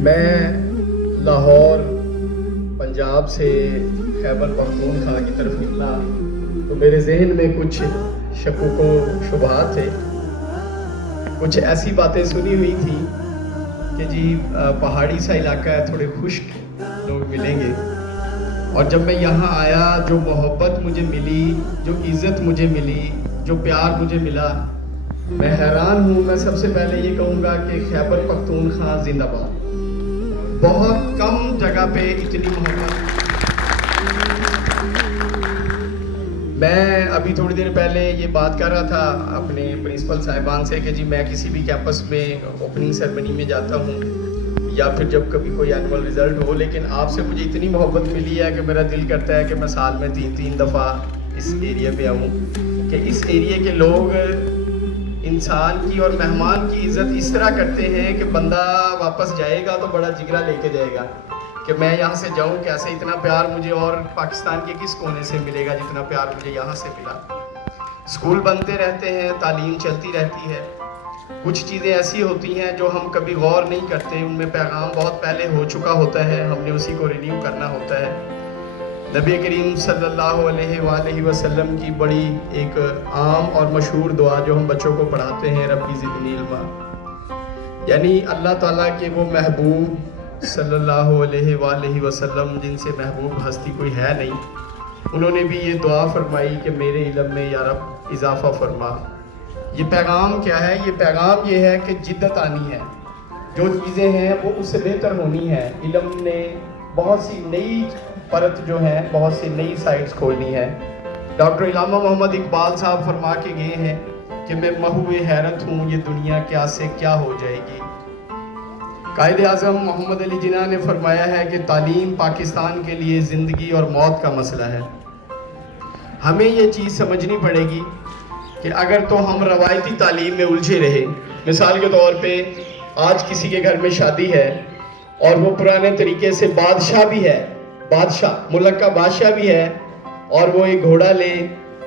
میں لاہور پنجاب سے خیبر پختونخوا کی طرف نکلا تو میرے ذہن میں کچھ شکوک و شبہات تھے. کچھ ایسی باتیں سنی ہوئی تھی کہ جی پہاڑی سا علاقہ ہے, تھوڑے خشک لوگ ملیں گے. اور جب میں یہاں آیا, جو محبت مجھے ملی, جو عزت مجھے ملی, جو پیار مجھے ملا, میں حیران ہوں. میں سب سے پہلے یہ کہوں گا کہ خیبر پختونخوا زندہ باد. بہت کم جگہ پہ اتنی محبت. میں ابھی تھوڑی دیر پہلے یہ بات کر رہا تھا اپنے پرنسپل صاحبان سے کہ جی میں کسی بھی کیمپس میں اوپننگ سیرمنی میں جاتا ہوں یا پھر جب کبھی کوئی اینول رزلٹ ہو, لیکن آپ سے مجھے اتنی محبت ملی ہے کہ میرا دل کرتا ہے کہ میں سال میں 3 دفعہ اس ایریا پہ آؤں, کہ اس ایریا کے لوگ انسان کی اور مہمان کی عزت اس طرح کرتے ہیں کہ بندہ واپس جائے گا تو بڑا جگرا لے کے جائے گا کہ میں یہاں سے جاؤں کیسے. اتنا پیار مجھے اور پاکستان کے کس کونے سے ملے گا جتنا پیار مجھے یہاں سے ملا. اسکول بنتے رہتے ہیں, تعلیم چلتی رہتی ہے. کچھ چیزیں ایسی ہوتی ہیں جو ہم کبھی غور نہیں کرتے, ان میں پیغام بہت پہلے ہو چکا ہوتا ہے, ہم نے اسی کو رینیو کرنا ہوتا ہے. نبی کریم صلی اللہ علیہ وآلہ وسلم کی بڑی ایک عام اور مشہور دعا جو ہم بچوں کو پڑھاتے ہیں, ربی زدنی علما, یعنی اللہ تعالیٰ کے وہ محبوب صلی اللہ علیہ وآلہ وسلم جن سے محبوب ہستی کوئی ہے نہیں, انہوں نے بھی یہ دعا فرمائی کہ میرے علم میں یا رب اضافہ فرما. یہ پیغام کیا ہے؟ یہ پیغام یہ ہے کہ جدت آنی ہے, جو چیزیں ہیں وہ اس سے بہتر ہونی ہے. علم نے بہت سی نئی پرت جو ہے, بہت سی نئی سائٹس کھولنی ہے. ڈاکٹر علامہ محمد اقبال صاحب فرما کے گئے ہیں کہ میں محو حیرت ہوں, یہ دنیا کیا سے کیا ہو جائے گی. قائد اعظم محمد علی جناح نے فرمایا ہے کہ تعلیم پاکستان کے لیے زندگی اور موت کا مسئلہ ہے. ہمیں یہ چیز سمجھنی پڑے گی کہ اگر تو ہم روایتی تعلیم میں الجھے رہے, مثال کے طور پہ آج کسی کے گھر میں شادی ہے اور وہ پرانے طریقے سے بادشاہ بھی ہے, بادشاہ ملک کا بادشاہ بھی ہے, اور وہ ایک گھوڑا لے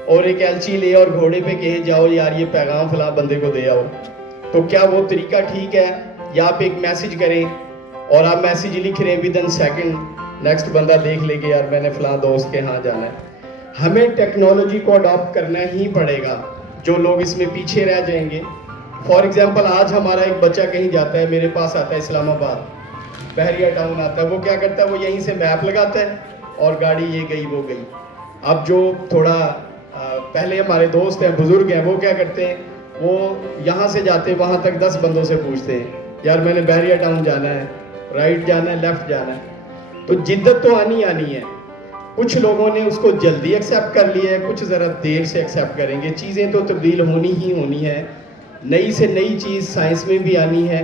اور ایک ایلچی لے اور گھوڑے پہ کہے جاؤ یار یہ پیغام فلاں بندے کو دے آؤ, تو کیا وہ طریقہ ٹھیک ہے؟ یا آپ ایک میسیج کریں اور آپ میسیج لکھ رہے ہیں ودن سیکنڈ نیکسٹ بندہ دیکھ لے کہ یار میں نے فلاں دوست کے ہاں جانا ہے. ہمیں ٹیکنالوجی کو اڈاپٹ کرنا ہی پڑے گا, جو لوگ اس میں پیچھے رہ جائیں گے. فار ایگزامپل آج ہمارا ایک بچہ کہیں جاتا ہے, میرے پاس آتا ہے اسلام آباد, بحریہ ٹاؤن آتا ہے, وہ کیا کرتا ہے, وہ یہیں سے میپ لگاتا ہے اور گاڑی یہ گئی وہ گئی. اب جو تھوڑا پہلے ہمارے دوست ہیں, بزرگ ہیں, وہ کیا کرتے ہیں, وہ یہاں سے جاتے وہاں تک 10 بندوں سے پوچھتے ہیں یار میں نے بحریہ ٹاؤن جانا ہے, رائٹ جانا ہے, لیفٹ جانا ہے. تو جدت تو آنی ہے. کچھ لوگوں نے اس کو جلدی ایکسیپٹ کر لیا ہے, کچھ ذرا دیر سے ایکسیپٹ کریں گے. چیزیں تو تبدیل ہونی ہی ہونی ہے. نئی سے نئی چیز سائنس میں بھی آنی ہے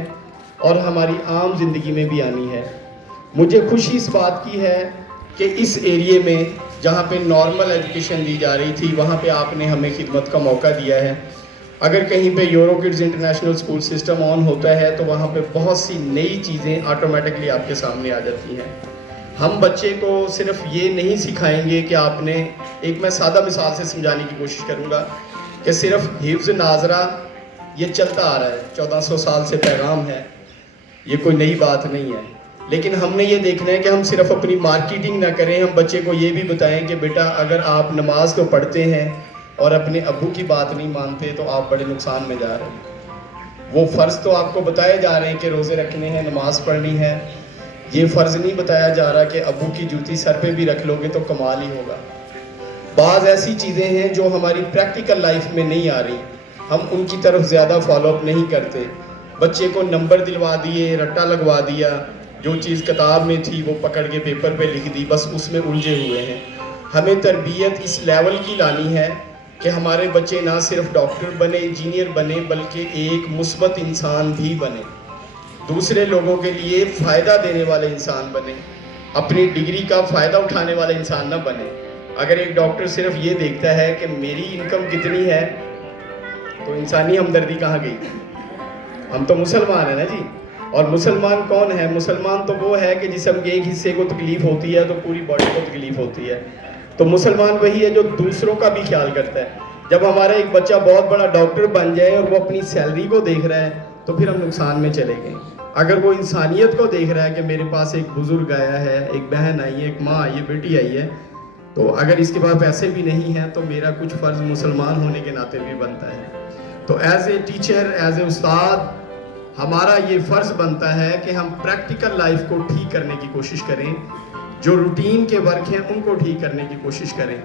اور ہماری عام زندگی میں بھی آنی ہے. مجھے خوشی اس بات کی ہے کہ اس ایریے میں جہاں پہ نارمل ایجوکیشن دی جا رہی تھی, وہاں پہ آپ نے ہمیں خدمت کا موقع دیا ہے. اگر کہیں پہ euro kids international school system on ہوتا ہے تو وہاں پہ بہت سی نئی چیزیں آٹومیٹکلی آپ کے سامنے آ جاتی ہیں. ہم بچے کو صرف یہ نہیں سکھائیں گے کہ آپ نے, ایک میں سادہ مثال سے سمجھانے کی کوشش کروں گا کہ صرف حفظ ناظرہ یہ چلتا آ رہا ہے, 1400 سال سے پیغام ہے, یہ کوئی نئی بات نہیں ہے. لیکن ہم نے یہ دیکھنا ہے کہ ہم صرف اپنی مارکیٹنگ نہ کریں, ہم بچے کو یہ بھی بتائیں کہ بیٹا اگر آپ نماز تو پڑھتے ہیں اور اپنے ابو کی بات نہیں مانتے تو آپ بڑے نقصان میں جا رہے ہیں. وہ فرض تو آپ کو بتائے جا رہے ہیں کہ روزے رکھنے ہیں, نماز پڑھنی ہے, یہ فرض نہیں بتایا جا رہا کہ ابو کی جوتی سر پہ بھی رکھ لو گے تو کمال ہی ہوگا. بعض ایسی چیزیں ہیں جو ہماری پریکٹیکل لائف میں نہیں آ رہی, ہم ان کی طرف زیادہ فالو اپ نہیں کرتے. بچے کو نمبر دلوا دیے, رٹا لگوا دیا, جو چیز کتاب میں تھی وہ پکڑ کے پیپر پہ لکھ دی, بس اس میں الجھے ہوئے ہیں. ہمیں تربیت اس لیول کی لانی ہے کہ ہمارے بچے نہ صرف ڈاکٹر بنے, انجینئر بنے, بلکہ ایک مثبت انسان بھی بنے, دوسرے لوگوں کے لیے فائدہ دینے والے انسان بنے, اپنی ڈگری کا فائدہ اٹھانے والا انسان نہ بنے. اگر ایک ڈاکٹر صرف یہ دیکھتا ہے کہ میری انکم کتنی ہے تو انسانی ہمدردی کہاں گئی؟ ہم تو مسلمان ہیں نا جی. اور مسلمان کون ہے؟ مسلمان تو وہ ہے کہ جسم کے ایک حصے کو تکلیف ہوتی ہے تو پوری باڈی کو تکلیف ہوتی ہے. تو مسلمان وہی ہے جو دوسروں کا بھی خیال کرتا ہے. جب ہمارا ایک بچہ بہت بڑا ڈاکٹر بن جائے اور وہ اپنی سیلری کو دیکھ رہا ہے تو پھر ہم نقصان میں چلے گئے. اگر وہ انسانیت کو دیکھ رہا ہے کہ میرے پاس ایک بزرگ آیا ہے, ایک بہن آئی ہے, ایک ماں آئی ہے, بیٹی آئی ہے, تو اگر اس کے پاس پیسے بھی نہیں ہیں تو میرا کچھ فرض مسلمان ہونے کے ناطے بھی بنتا ہے. تو as a teacher, as a استاد, ہمارا یہ فرض بنتا ہے کہ ہم پریکٹیکل لائف کو ٹھیک کرنے کی کوشش کریں, جو روٹین کے ورک ہیں ان کو ٹھیک کرنے کی کوشش کریں.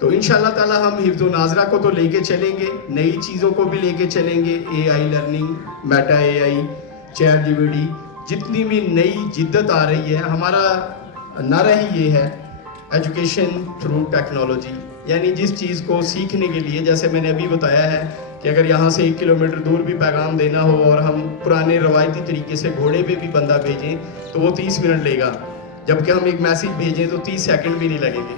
تو انشاءاللہ تعالی ہم حفظ و ناظرہ کو تو لے کے چلیں گے, نئی چیزوں کو بھی لے کے چلیں گے, اے آئی learning, Meta A I, chat G P T, جتنی بھی نئی جدت آ رہی ہے, ہمارا نعرہ ہی یہ ہے ایجوکیشن تھرو ٹیکنالوجی. یعنی جس چیز کو سیکھنے کے لیے, جیسے میں نے ابھی بتایا ہے کہ اگر یہاں سے 1 کلومیٹر دور بھی پیغام دینا ہو اور ہم پرانے روایتی طریقے سے گھوڑے پہ بھی بندہ بھیجیں تو وہ 30 منٹ لے گا, جبکہ ہم ایک میسیج بھیجیں تو 30 سیکنڈ بھی نہیں لگیں گے.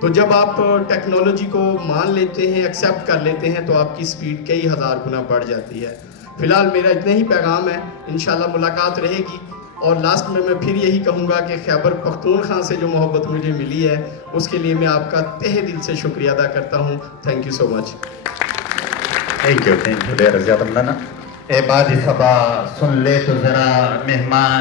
تو جب آپ ٹیکنالوجی کو مان لیتے ہیں, ایکسیپٹ کر لیتے ہیں, تو آپ کی سپیڈ کئی ہزار گنا بڑھ جاتی ہے. فی الحال میرا اتنا ہی پیغام ہے, انشاءاللہ ملاقات رہے گی. اور لاسٹ میں پھر یہی کہوں گا کہ خیبر پختونخوا سے جو محبت مجھے ملی ہے اس کے لیے میں آپ کا تہہ دل سے شکریہ ادا کرتا ہوں. Thank you so much. Thank you there زیادہ مولانا. اے بادِ صبا سن لے تو ذرا مہمان